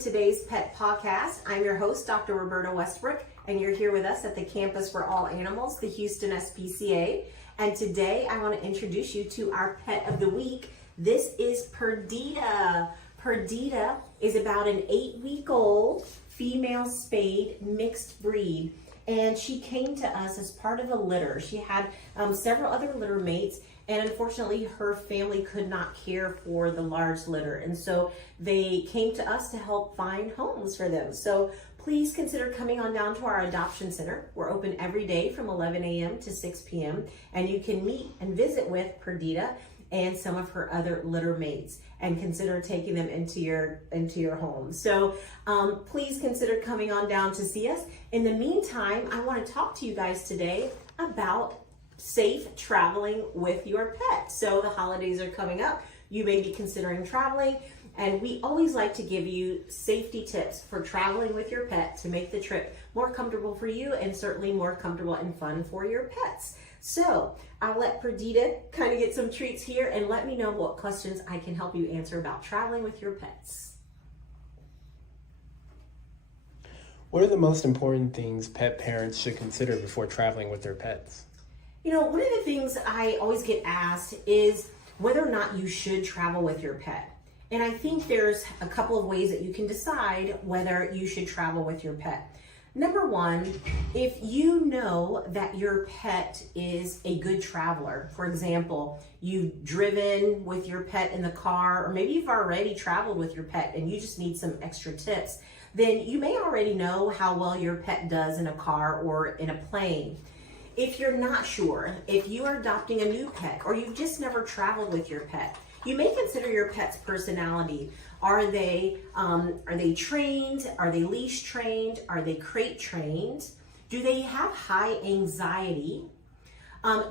today's Pet Pawcast. I'm your host, Dr. Roberta Westbrook, and you're here with us at the Campus for All Animals, the Houston SPCA. And today I want to introduce you to our pet of the week. This is Perdita. Perdita is about an 8-week-old female spayed mixed breed, and she came to us as part of a litter. She had several other litter mates, and unfortunately her family could not care for the large litter, and so they came to us to help find homes for them. So please consider coming on down to our adoption center. We're open every day from 11 a.m. to 6 p.m. and you can meet and visit with Perdita and some of her other litter mates and consider taking them into your home. So please consider coming on down to see us. In the meantime, I want to talk to you guys today about safe traveling with your pet. So the holidays are coming up. You may be considering traveling, and we always like to give you safety tips for traveling with your pet to make the trip more comfortable for you and certainly more comfortable and fun for your pets. So I'll let Perdita kind of get some treats here and let me know what questions I can help you answer about traveling with your pets. What are the most important things pet parents should consider before traveling with their pets? You know, one of the things I always get asked is whether or not you should travel with your pet. And I think there's a couple of ways that you can decide whether you should travel with your pet. Number one, if you know that your pet is a good traveler, for example, you've driven with your pet in the car, or maybe you've already traveled with your pet and you just need some extra tips, then you may already know how well your pet does in a car or in a plane. If you're not sure, if you are adopting a new pet or you've just never traveled with your pet, you may consider your pet's personality. Are they trained? Are they leash trained? Are they crate trained? Do they have high anxiety?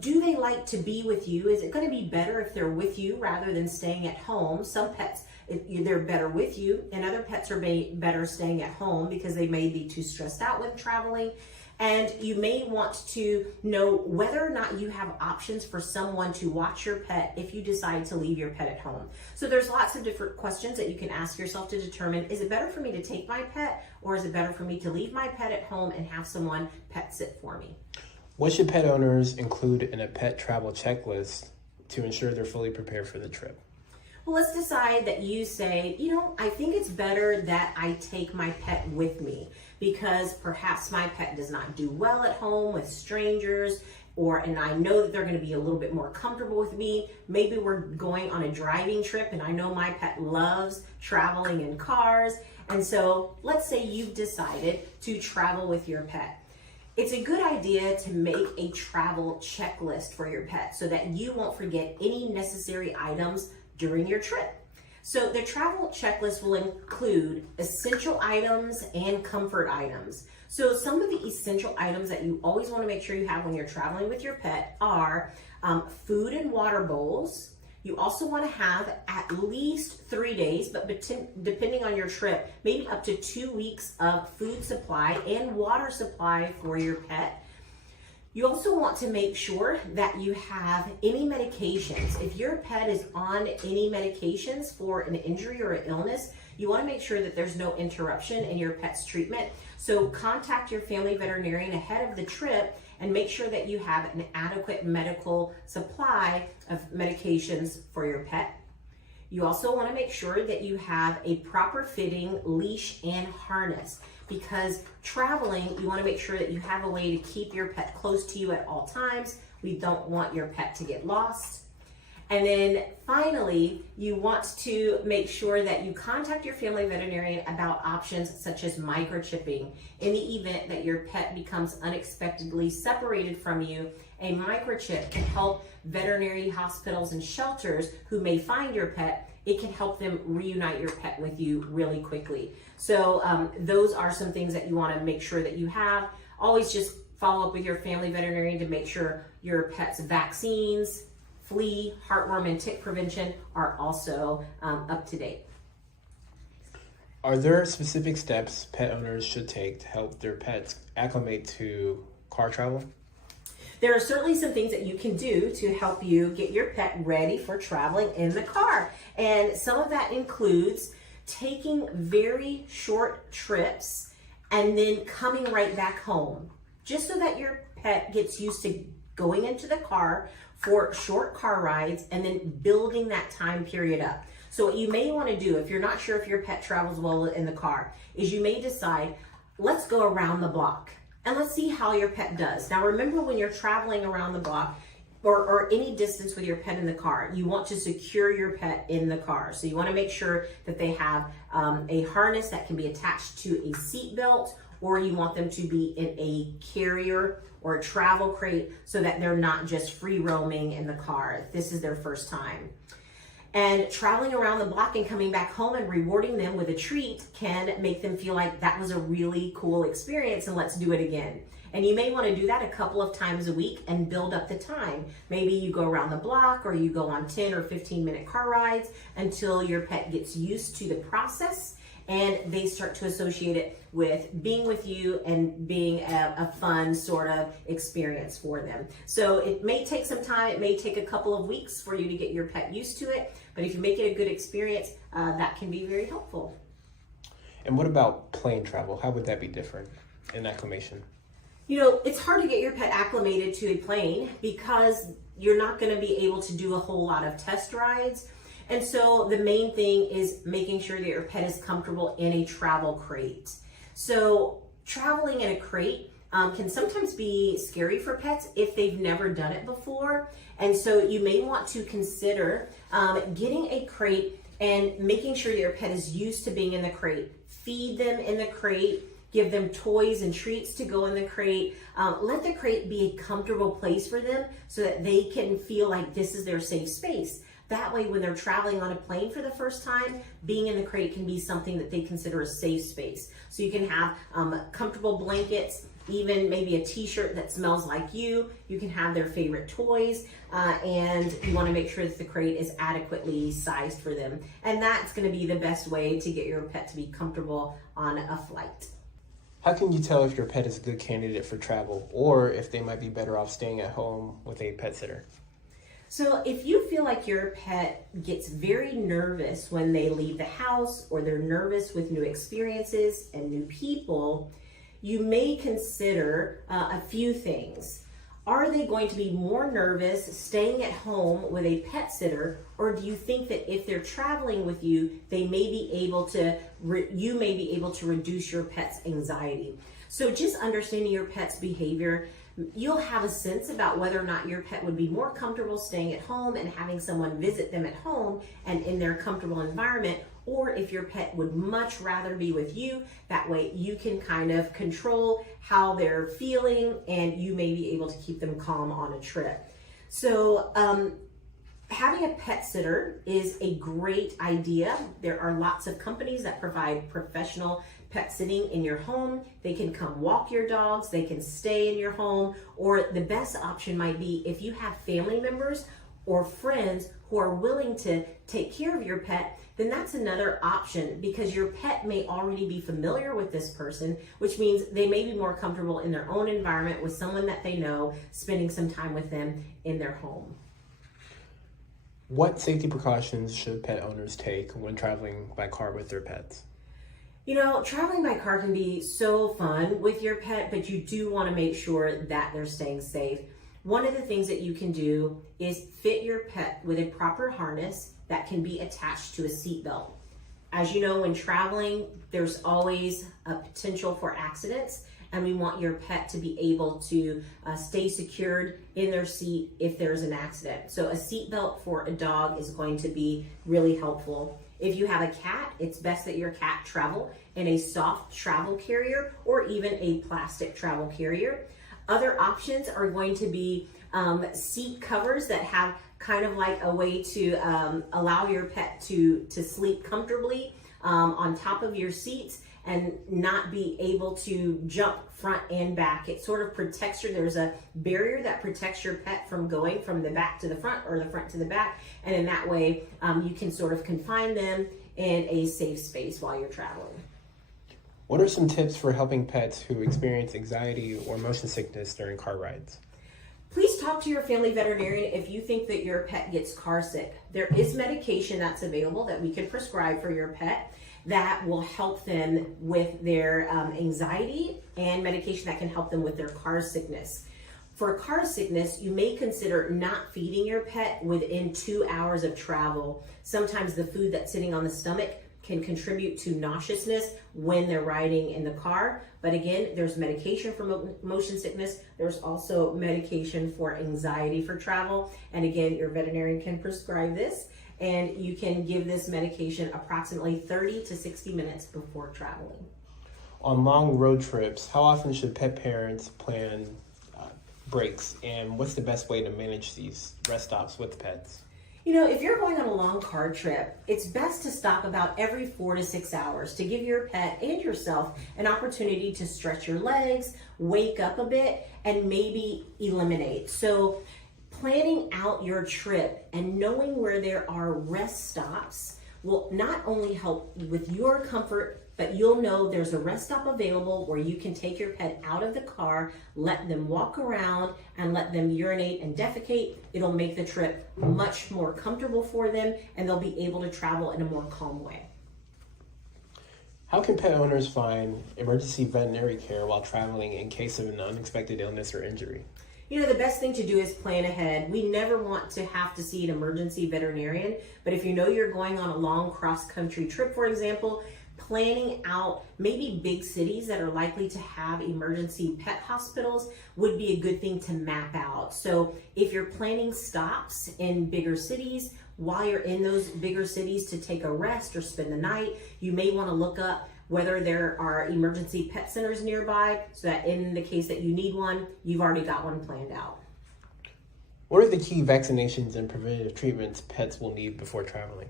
Do they like to be with you? Is it going to be better if they're with you rather than staying at home? Some pets, they're better with you, and other pets are better staying at home because they may be too stressed out when traveling. And you may want to know whether or not you have options for someone to watch your pet if you decide to leave your pet at home. So there's lots of different questions that you can ask yourself to determine, is it better for me to take my pet, or is it better for me to leave my pet at home and have someone pet sit for me? What should pet owners include in a pet travel checklist to ensure they're fully prepared for the trip? Well, let's decide that you say, you know, I think it's better that I take my pet with me because perhaps my pet does not do well at home with strangers, and I know that they're going to be a little bit more comfortable with me. Maybe we're going on a driving trip and I know my pet loves traveling in cars. And so let's say you've decided to travel with your pet. It's a good idea to make a travel checklist for your pet so that you won't forget any necessary items during your trip. So the travel checklist will include essential items and comfort items. So some of the essential items that you always want to make sure you have when you're traveling with your pet are food and water bowls. You also want to have at least 3 days, but depending on your trip, maybe up to 2 weeks of food supply and water supply for your pet. You also want to make sure that you have any medications. If your pet is on any medications for an injury or an illness, you want to make sure that there's no interruption in your pet's treatment. So contact your family veterinarian ahead of the trip and make sure that you have an adequate medical supply of medications for your pet. You also want to make sure that you have a proper fitting leash and harness, because traveling, you want to make sure that you have a way to keep your pet close to you at all times. We don't want your pet to get lost. And then finally, you want to make sure that you contact your family veterinarian about options such as microchipping. In the event that your pet becomes unexpectedly separated from you, a microchip can help veterinary hospitals and shelters who may find your pet. It can help them reunite your pet with you really quickly. So those are some things that you want to make sure that you have. Always just follow up with your family veterinarian to make sure your pet's vaccines, flea, heartworm, and tick prevention are also up to date. Are there specific steps pet owners should take to help their pets acclimate to car travel? There are certainly some things that you can do to help you get your pet ready for traveling in the car. And some of that includes taking very short trips and then coming right back home, just so that your pet gets used to going into the car for short car rides and then building that time period up. So what you may want to do, if you're not sure if your pet travels well in the car, is you may decide, let's go around the block and let's see how your pet does. Now remember, when you're traveling around the block or any distance with your pet in the car, you want to secure your pet in the car. So you want to make sure that they have a harness that can be attached to a seat belt, or you want them to be in a carrier or a travel crate so that they're not just free roaming in the car if this is their first time. And traveling around the block and coming back home and rewarding them with a treat can make them feel like that was a really cool experience and let's do it again. And you may want to do that a couple of times a week and build up the time. Maybe you go around the block, or you go on 10 or 15-minute car rides until your pet gets used to the process and they start to associate it with being with you and being a fun sort of experience for them. So it may take some time, it may take a couple of weeks for you to get your pet used to it, but if you make it a good experience, that can be very helpful. And what about plane travel? How would that be different in acclimation? You know, it's hard to get your pet acclimated to a plane because you're not going to be able to do a whole lot of test rides. And so the main thing is making sure that your pet is comfortable in a travel crate. So traveling in a crate can sometimes be scary for pets if they've never done it before. And so you may want to consider getting a crate and making sure that your pet is used to being in the crate. Feed them in the crate. Give them toys and treats to go in the crate. Let the crate be a comfortable place for them so that they can feel like this is their safe space. That way, when they're traveling on a plane for the first time, being in the crate can be something that they consider a safe space. So you can have comfortable blankets, even maybe a t-shirt that smells like you. You can have their favorite toys, and you want to make sure that the crate is adequately sized for them. And that's going to be the best way to get your pet to be comfortable on a flight. How can you tell if your pet is a good candidate for travel, or if they might be better off staying at home with a pet sitter? So if you feel like your pet gets very nervous when they leave the house, or they're nervous with new experiences and new people, you may consider a few things. Are they going to be more nervous staying at home with a pet sitter, or do you think that if they're traveling with you, they may be able to, you may be able to reduce your pet's anxiety? So just understanding your pet's behavior, you'll have a sense about whether or not your pet would be more comfortable staying at home and having someone visit them at home and in their comfortable environment, or if your pet would much rather be with you. That way you can kind of control how they're feeling, and you may be able to keep them calm on a trip. So having a pet sitter is a great idea. There are lots of companies that provide professional pet sitting in your home. They can come walk your dogs, they can stay in your home, or the best option might be if you have family members or friends who are willing to take care of your pet, then that's another option, because your pet may already be familiar with this person, which means they may be more comfortable in their own environment with someone that they know, spending some time with them in their home. What safety precautions should pet owners take when traveling by car with their pets? You know, traveling by car can be so fun with your pet, but you do want to make sure that they're staying safe. One of the things that you can do is fit your pet with a proper harness that can be attached to a seat belt. As you know, when traveling, there's always a potential for accidents, and we want your pet to be able to stay secured in their seat if there's an accident. So a seat belt for a dog is going to be really helpful. If you have a cat, it's best that your cat travel in a soft travel carrier or even a plastic travel carrier. Other options are going to be seat covers that have kind of like a way to allow your pet to sleep comfortably on top of your seats and not be able to jump front and back. It sort of protects you. There's a barrier that protects your pet from going from the back to the front or the front to the back. And in that way, you can sort of confine them in a safe space while you're traveling. What are some tips for helping pets who experience anxiety or motion sickness during car rides? Please talk to your family veterinarian if you think that your pet gets car sick. There is medication that's available that we can prescribe for your pet. that will help them with their anxiety, and medication that can help them with their car sickness. For car sickness, you may consider not feeding your pet within 2 hours of travel. Sometimes the food that's sitting on the stomach can contribute to nauseousness when they're riding in the car. But again, there's medication for motion sickness. There's also medication for anxiety for travel. And again, your veterinarian can prescribe this, and you can give this medication approximately 30 to 60 minutes before traveling. On long road trips, how often should pet parents plan breaks, and what's the best way to manage these rest stops with pets? You know, if you're going on a long car trip, it's best to stop about every 4 to 6 hours to give your pet and yourself an opportunity to stretch your legs, wake up a bit, and maybe eliminate. So planning out your trip and knowing where there are rest stops will not only help with your comfort, but you'll know there's a rest stop available where you can take your pet out of the car, let them walk around, and let them urinate and defecate. It'll make the trip much more comfortable for them, and they'll be able to travel in a more calm way. How can pet owners find emergency veterinary care while traveling in case of an unexpected illness or injury? You know, the best thing to do is plan ahead. We never want to have to see an emergency veterinarian, but if you know you're going on a long cross-country trip, for example, planning out maybe big cities that are likely to have emergency pet hospitals would be a good thing to map out. So if you're planning stops in bigger cities, while you're in those bigger cities to take a rest or spend the night, you may want to look up whether there are emergency pet centers nearby, so that in the case that you need one, you've already got one planned out. What are the key vaccinations and preventative treatments pets will need before traveling?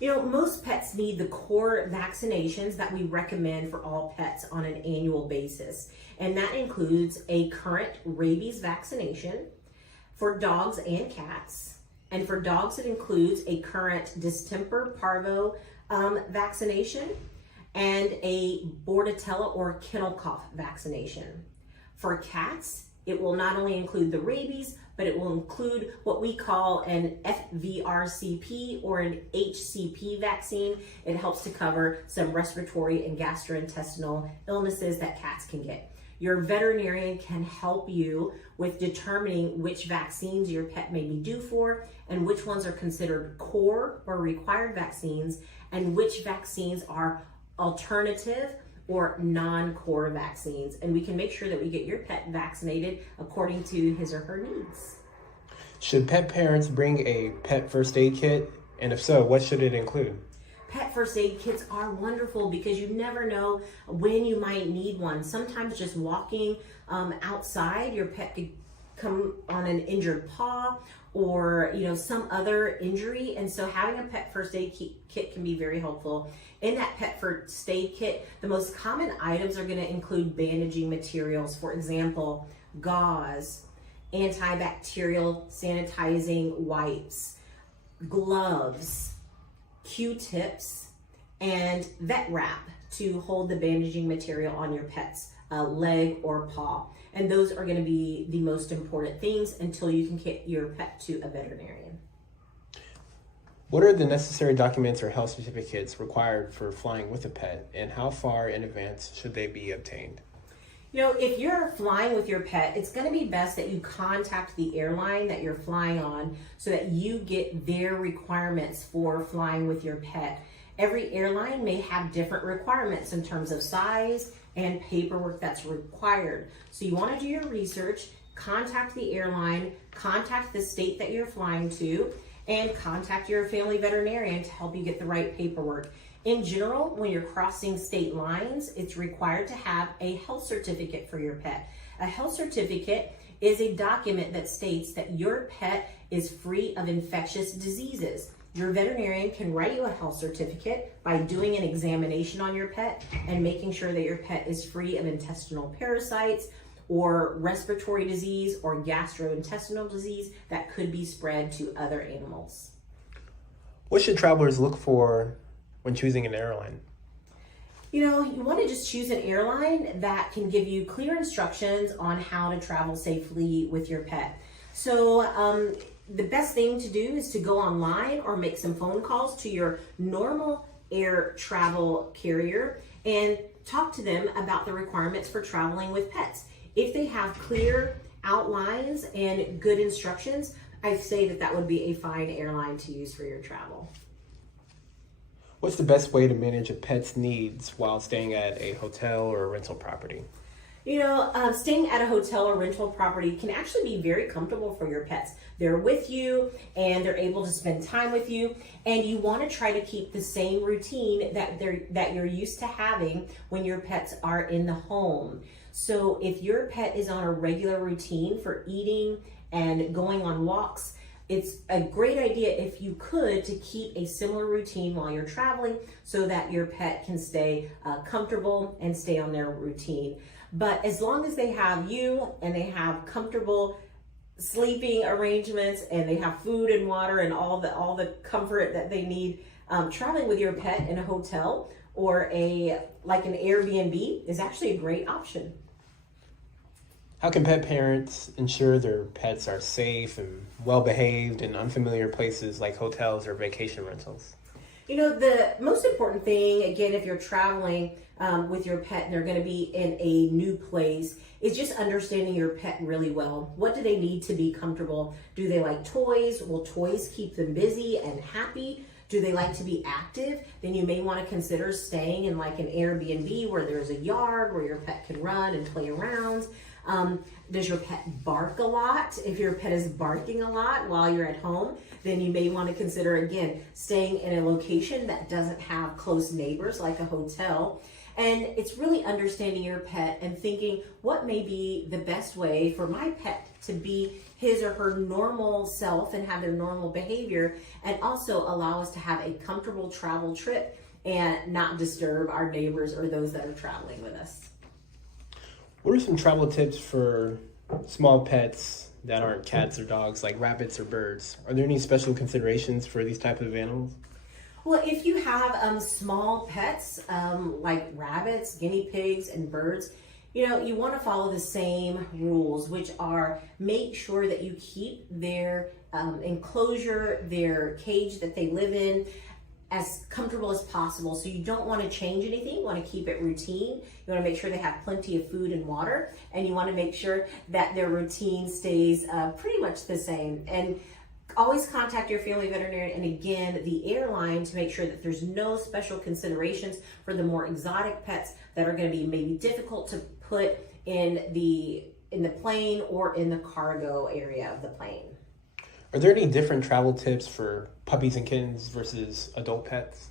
You know, most pets need the core vaccinations that we recommend for all pets on an annual basis. And that includes a current rabies vaccination for dogs and cats. And for dogs, it includes a current distemper parvo vaccination and a bordetella or kennel cough vaccination. For cats, it will not only include the rabies, but it will include what we call an FVRCP or an HCP vaccine. It helps to cover some respiratory and gastrointestinal illnesses that cats can get. Your veterinarian can help you with determining which vaccines your pet may be due for and which ones are considered core or required vaccines and which vaccines are alternative or non-core vaccines, and we can make sure that we get your pet vaccinated according to his or her needs. Should pet parents bring a pet first aid kit? And if so, what should it include? Pet first aid kits are wonderful because you never know when you might need one. Sometimes just walking outside, your pet could come on an injured paw or some other injury, and so having a pet first aid kit can be very helpful. In that pet first aid kit, the most common items are going to include bandaging materials, for example, gauze, antibacterial sanitizing wipes, gloves, Q-tips, and vet wrap to hold the bandaging material on your pet's leg or paw. And those are going to be the most important things until you can get your pet to a veterinarian. What are the necessary documents or health certificates required for flying with a pet, and how far in advance should they be obtained? You know, if you're flying with your pet, it's going to be best that you contact the airline that you're flying on so that you get their requirements for flying with your pet. Every airline may have different requirements in terms of size and paperwork that's required. So you want to do your research, contact the airline, contact the state that you're flying to, and contact your family veterinarian to help you get the right paperwork. In general, when you're crossing state lines, it's required to have a health certificate for your pet. A health certificate is a document that states that your pet is free of infectious diseases. Your veterinarian can write you a health certificate by doing an examination on your pet and making sure that your pet is free of intestinal parasites or respiratory disease or gastrointestinal disease that could be spread to other animals. What should travelers look for when choosing an airline? You know, you want to just choose an airline that can give you clear instructions on how to travel safely with your pet. So the best thing to do is to go online or make some phone calls to your normal air travel carrier and talk to them about the requirements for traveling with pets. If they have clear outlines and good instructions, I say that would be a fine airline to use for your travel. What's the best way to manage a pet's needs while staying at a hotel or a rental property? Staying at a hotel or rental property can actually be very comfortable for your pets. They're with you and they're able to spend time with you, and you want to try to keep the same routine that you're used to having when your pets are in the home. So if your pet is on a regular routine for eating and going on walks, it's a great idea if you could to keep a similar routine while you're traveling so that your pet can stay comfortable and stay on their routine. But as long as they have you and they have comfortable sleeping arrangements and they have food and water and all the comfort that they need, traveling with your pet in a hotel or like an Airbnb is actually a great option. How can pet parents ensure their pets are safe and well behaved in unfamiliar places like hotels or vacation rentals? The most important thing, again, if you're traveling with your pet and they're going to be in a new place, is just understanding your pet really well. What do they need to be comfortable? Do they like toys? Will toys keep them busy and happy? Do they like to be active? Then you may want to consider staying in like an Airbnb where there's a yard where your pet can run and play around. Does your pet bark a lot? If your pet is barking a lot while you're at home, then you may want to consider, again, staying in a location that doesn't have close neighbors like a hotel. And it's really understanding your pet and thinking what may be the best way for my pet to be his or her normal self and have their normal behavior, and also allow us to have a comfortable travel trip and not disturb our neighbors or those that are traveling with us. What are some travel tips for small pets that aren't cats or dogs, like rabbits or birds? Are there any special considerations for these types of animals? Well, if you have small pets like rabbits, guinea pigs, and birds, you want to follow the same rules, which are make sure that you keep their enclosure, their cage that they live in, as comfortable as possible. So you don't want to change anything. You want to keep it routine. You want to make sure they have plenty of food and water, and you want to make sure that their routine stays pretty much the same. And always contact your family veterinarian and, again, the airline to make sure that there's no special considerations for the more exotic pets that are going to be maybe difficult to put in the plane or in the cargo area of the plane. Are there any different travel tips for puppies and kittens versus adult pets?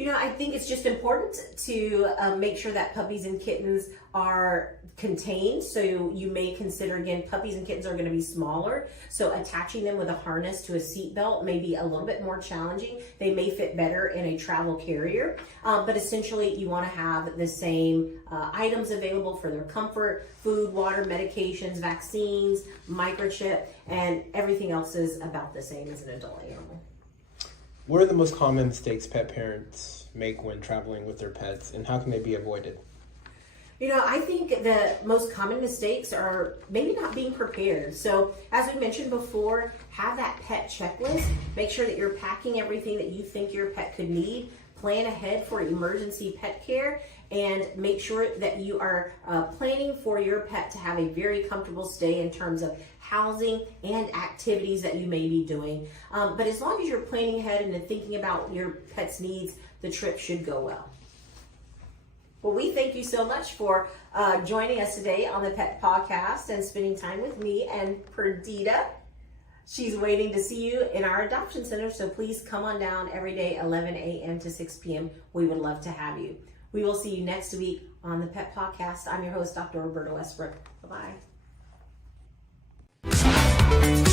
I think it's just important to make sure that puppies and kittens are contained. So you may consider, again, puppies and kittens are going to be smaller. So attaching them with a harness to a seat belt may be a little bit more challenging. They may fit better in a travel carrier. But essentially, you want to have the same items available for their comfort: food, water, medications, vaccines, microchip, and everything else is about the same as an adult animal. What are the most common mistakes pet parents make when traveling with their pets, and how can they be avoided? I think the most common mistakes are maybe not being prepared. So as we mentioned before, have that pet checklist. Make sure that you're packing everything that you think your pet could need. Plan ahead for emergency pet care, and make sure that you are planning for your pet to have a very comfortable stay in terms of housing and activities that you may be doing. But as long as you're planning ahead and thinking about your pet's needs, the trip should go well. Well, we thank you so much for joining us today on the Pet Pawcast and spending time with me and Perdita. She's waiting to see you in our adoption center, so please come on down every day, 11 a.m. to 6 p.m. We would love to have you. We will see you next week on the Pet Pawcast. I'm your host, Dr. Roberta Westbrook. Bye-bye.